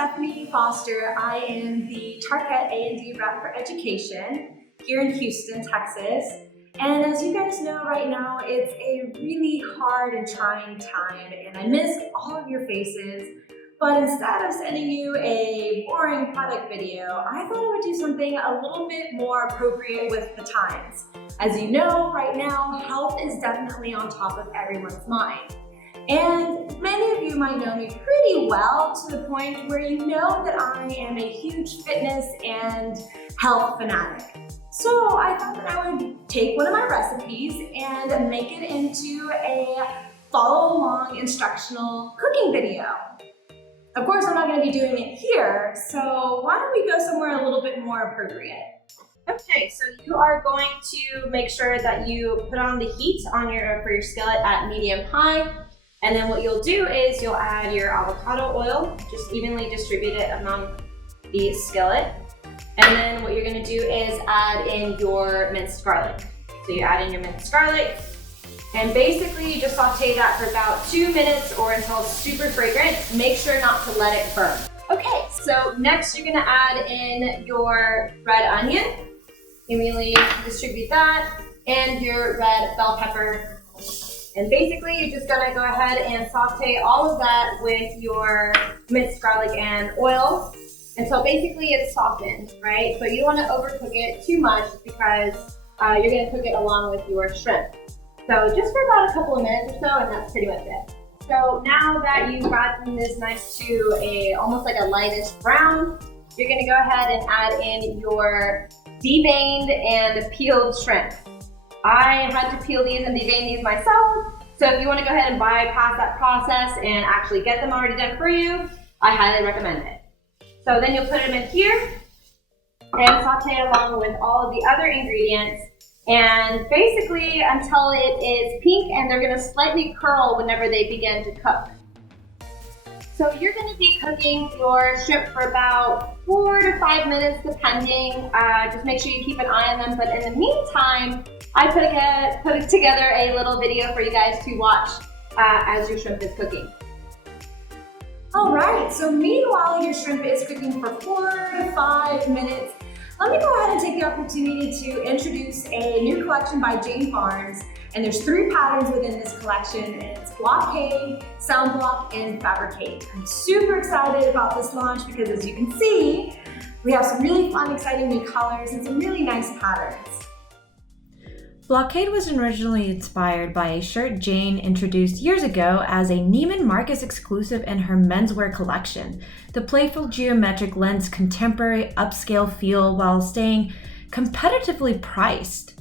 Stephanie Foster. I am the Tarkett A&D Rep for Education here in Houston, Texas. And as you guys know right now, it's a really hard and trying time, and I miss all of your faces. But instead of sending you a boring product video, I thought I would do something a little bit more appropriate with the times. As you know, right now, health is definitely on top of everyone's mind. And many of you might know me pretty well to the point where you know that I am a huge fitness and health fanatic. So I thought that I would take one of my recipes and make it into a follow along instructional cooking video. Of course, I'm not going to be doing it here, so why don't we go somewhere a little bit more appropriate? Okay, so you are going to make sure that you put on the heat for your skillet at medium-high, and then what you'll do is you'll add your avocado oil, just evenly distribute it among the skillet, and then what you're going to do is add in your minced garlic. So you add in your minced garlic, and basically you just saute that for about 2 minutes or until it's super fragrant. Make sure not to let it burn. Okay, so next you're gonna add in your red onion. Evenly distribute that, and your red bell pepper. And basically you're just gonna go ahead and saute all of that with your minced garlic and oil until basically it's softened, right? So you don't wanna overcook it too much because you're gonna cook it along with your shrimp. So just for about a couple of minutes or so, and that's pretty much it. So now that you've gotten this nice to almost like a lightish brown, you're gonna go ahead and add in your deveined and peeled shrimp. I had to peel these and devein these myself, so if you wanna go ahead and bypass that process and actually get them already done for you, I highly recommend it. So then you'll put them in here and saute along with all of the other ingredients, and basically until it is pink and they're gonna slightly curl whenever they begin to cook. So you're gonna be cooking your shrimp for about 4 to 5 minutes depending. Just make sure you keep an eye on them, but in the meantime, I put together a little video for you guys to watch as your shrimp is cooking. All right, so meanwhile your shrimp is cooking for 4 to 5 minutes, let me go ahead and take the opportunity to introduce a new collection by Jane Barnes. And there's 3 patterns within this collection, and it's Blockade, Sound Block, and Fabricate. I'm super excited about this launch because as you can see, we have some really fun, exciting new colors and some really nice patterns. Blockade was originally inspired by a shirt Jane introduced years ago as a Neiman Marcus exclusive in her menswear collection. The playful geometric lends contemporary upscale feel while staying competitively priced.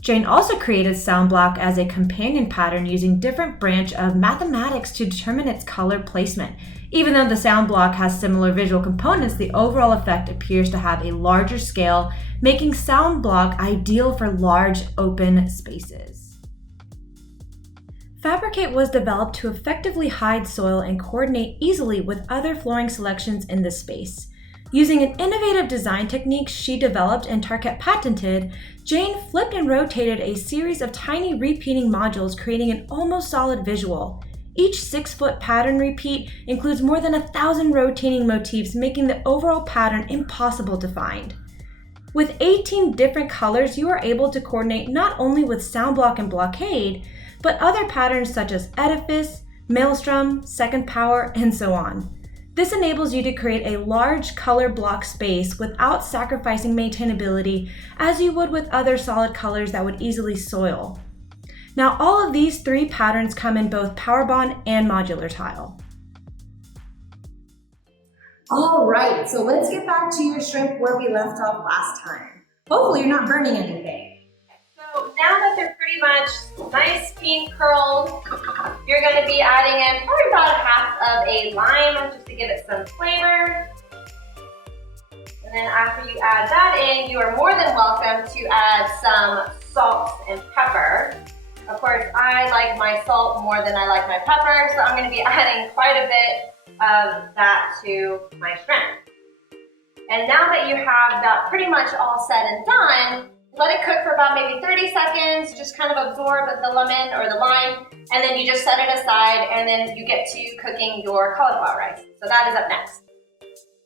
Jane also created Sound Block as a companion pattern using different branch of mathematics to determine its color placement. Even though the Sound Block has similar visual components, the overall effect appears to have a larger scale, making Sound Block ideal for large open spaces. Fabricate was developed to effectively hide soil and coordinate easily with other flooring selections in the space. Using an innovative design technique she developed and Tarkett patented, Jane flipped and rotated a series of tiny repeating modules, creating an almost solid visual. Each 6-foot pattern repeat includes more than 1,000 rotating motifs, making the overall pattern impossible to find. With 18 different colors, you are able to coordinate not only with Sound Block and Blockade, but other patterns such as Edifice, Maelstrom, Second Power, and so on. This enables you to create a large color block space without sacrificing maintainability as you would with other solid colors that would easily soil. Now all of these 3 patterns come in both Power Bond and modular tile. All right, so let's get back to your shrimp where we left off last time. Hopefully you're not burning anything. So now that they're pretty much nice pink curled, you're going to be adding in probably about 1/2 of a lime just to give it some flavor. And then after you add that in, you are more than welcome to add some salt and pepper. Of course, I like my salt more than I like my pepper, so I'm going to be adding quite a bit of that to my shrimp. And now that you have that pretty much all said and done, let it cook for about maybe 30 seconds, just kind of absorb the lemon or the lime, and then you just set it aside, and then you get to cooking your cauliflower rice. So that is up next.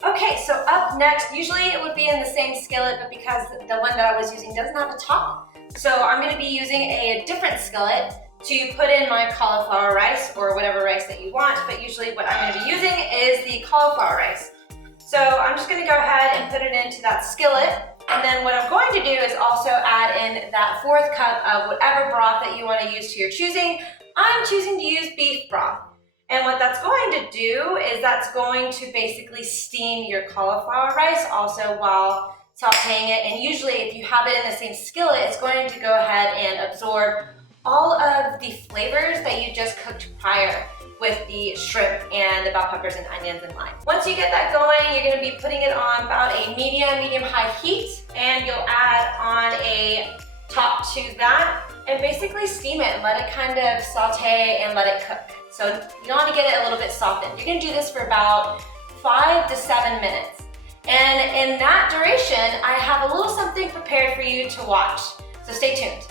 Okay, so up next, usually it would be in the same skillet, but because the one that I was using doesn't have a top, so I'm going to be using a different skillet to put in my cauliflower rice or whatever rice that you want, but usually what I'm going to be using is the cauliflower rice. So I'm just going to go ahead and put it into that skillet, and then what I'm going to do is also add in that 4th cup of whatever broth that you want to use to your choosing. I'm choosing to use beef broth. And what that's going to do is that's going to basically steam your cauliflower rice also while sauteing it. And usually if you have it in the same skillet, it's going to go ahead and absorb all of the flavors that you just cooked prior with the shrimp and the bell peppers and onions and lime. Once you get that going, you're going to be putting it on about a medium-high heat, and you'll add on a top to that and basically steam it and let it kind of saute and let it cook. So you want to get it a little bit softened. You're going to do this for about 5 to 7 minutes. And in that duration, I have a little something prepared for you to watch. So stay tuned.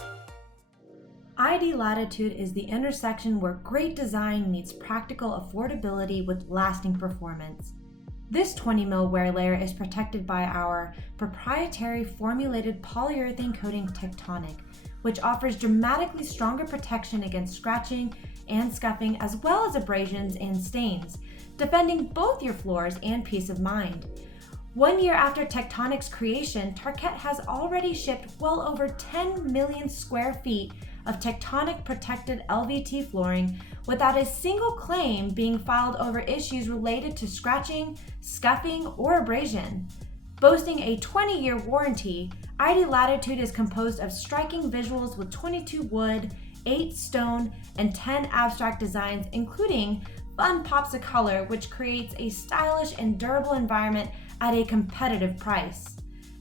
ID Latitude is the intersection where great design meets practical affordability with lasting performance. This 20 ml wear layer is protected by our proprietary formulated polyurethane coating Tectonic, which offers dramatically stronger protection against scratching and scuffing, as well as abrasions and stains, defending both your floors and peace of mind. 1 year after Tectonic's creation, Tarkett has already shipped well over 10 million square feet of Tectonic protected LVT flooring without a single claim being filed over issues related to scratching, scuffing, or abrasion. Boasting a 20-year warranty, ID Latitude is composed of striking visuals with 22 wood, 8 stone, and 10 abstract designs, including fun pops of color, which creates a stylish and durable environment at a competitive price.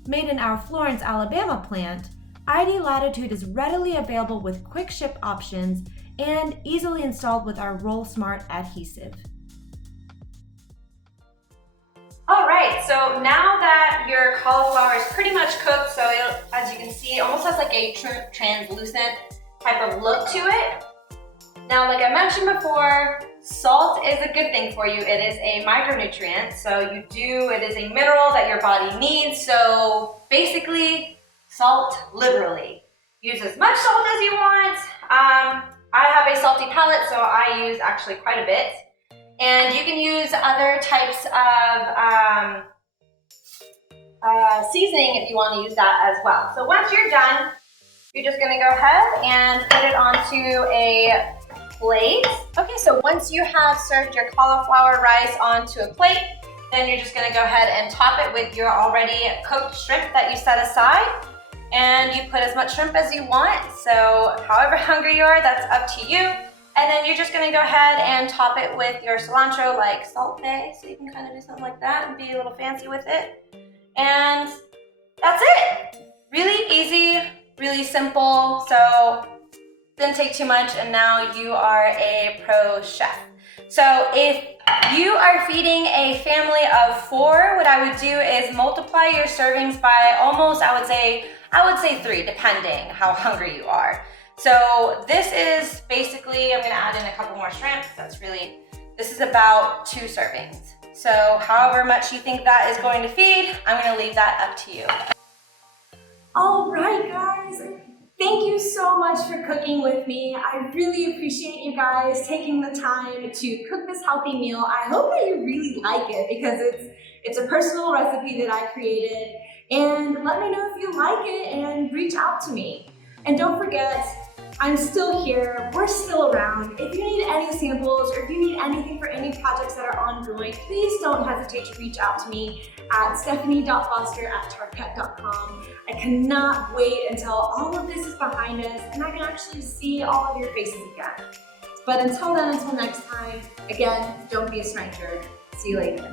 Made in our Florence, Alabama plant, ID Latitude is readily available with quick ship options and easily installed with our Roll Smart adhesive. All right, so now that your cauliflower is pretty much cooked, so as you can see, it almost has like a translucent type of look to it. Now, like I mentioned before, salt is a good thing for you. It is a micronutrient, so it is a mineral that your body needs. So basically, salt liberally. Use as much salt as you want. I have a salty palate, so I use actually quite a bit. And you can use other types of seasoning if you want to use that as well. So once you're done, you're just going to go ahead and put it onto a plate. Okay, so once you have served your cauliflower rice onto a plate, then you're just going to go ahead and top it with your already cooked shrimp that you set aside. And you put as much shrimp as you want, so however hungry you are, that's up to you. And then you're just gonna go ahead and top it with your cilantro, like Salt Bae, so you can kind of do something like that and be a little fancy with it. And that's it. Really easy, really simple, so didn't take too much, and now you are a pro chef. So if you are feeding a family of 4, what I would do is multiply your servings by almost, I would say 3, depending how hungry you are. So this is basically, I'm gonna add in a couple more shrimp. This is about 2 servings. So however much you think that is going to feed, I'm gonna leave that up to you. All right, guys. Thank you so much for cooking with me. I really appreciate you guys taking the time to cook this healthy meal. I hope that you really like it because it's a personal recipe that I created. And let me know if you like it and reach out to me. And don't forget, I'm still here, we're still around. If you need any samples or if you need anything for any projects that are ongoing, please don't hesitate to reach out to me at stephanie.foster@tarkett.com. I cannot wait until all of this is behind us and I can actually see all of your faces again. But until then, until next time, again, don't be a stranger. See you later.